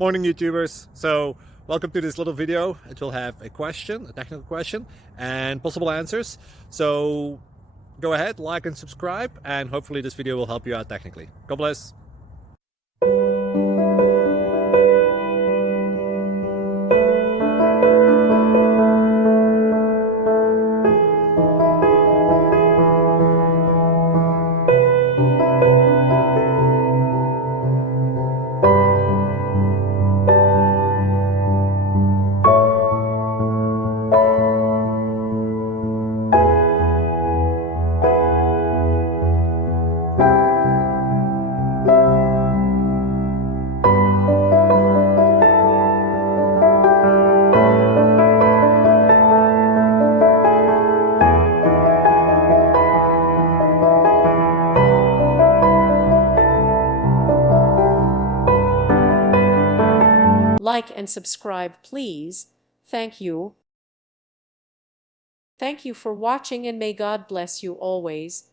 Morning, YouTubers. So welcome to this little video. It will have a question, a technical question, and possible answers. So go ahead, like and subscribe, and hopefully this video will help you out technically. God bless. Like and subscribe, please. Thank you. Thank you for watching, and may God bless you always.